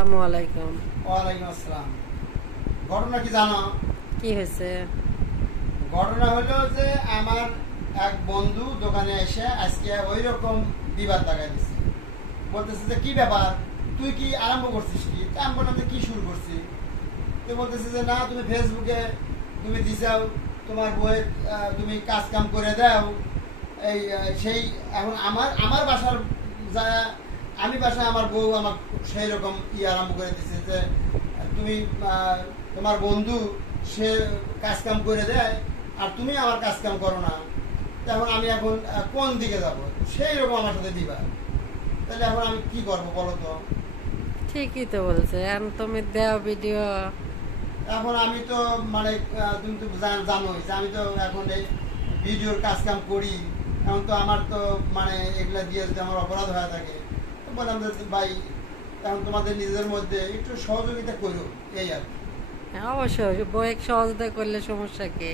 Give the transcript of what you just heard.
আসসালামু আলাইকুম। ওয়ালাইকুম আসসালাম। ঘটনা কি জানো? কি হয়েছে? ঘটনা হলো যে আমার এক বন্ধু দোকানে এসে আজকে ওই রকম বিবাদ লাগাই দিচ্ছে। বলতেছে যে কি ব্যাপার, তুই কি আরম্ভ করছিস কি? তা আমি বললাম যে কি শুরু করছি। তো বলতেছে যে না, তুমি ফেসবুকে তুমি দিছাও তোমার বইয়ের তুমি কাজ কাম করে দাও। এই সেই এখন আমার আমার বাসার যা আমি বাসায় আমার বউ আমার সেই রকম আরম্ভ করে দিচ্ছে যে তুমি তোমার বন্ধু সে কাজ কাম করে দেয় আর তুমি আমার কাজ কাম করো না। তখন আমি এখন কোন দিকে যাব? সেই রকম আমার সাথে দিবা। তাহলে এখন আমি কি করব বলো তো? ঠিকই তো বলছে। এখন তুমি দেও ভিডিও। এখন আমি তো মানে তুমি তো জানোই যে আমি তো এখন এই ভিডিওর কাজ কাম করি। এখন তো আমার তো মানে এগুলা দিয়ে যদি আমার অপরাধ হয়ে থাকে, তো বললাম যে ভাই এখন তোমাদের নিজেদের মধ্যে একটু সহযোগিতা করো, এই আর কি। হ্যাঁ, অবশ্যই বইয়ের সহযোগিতা করলে সমস্যা কি?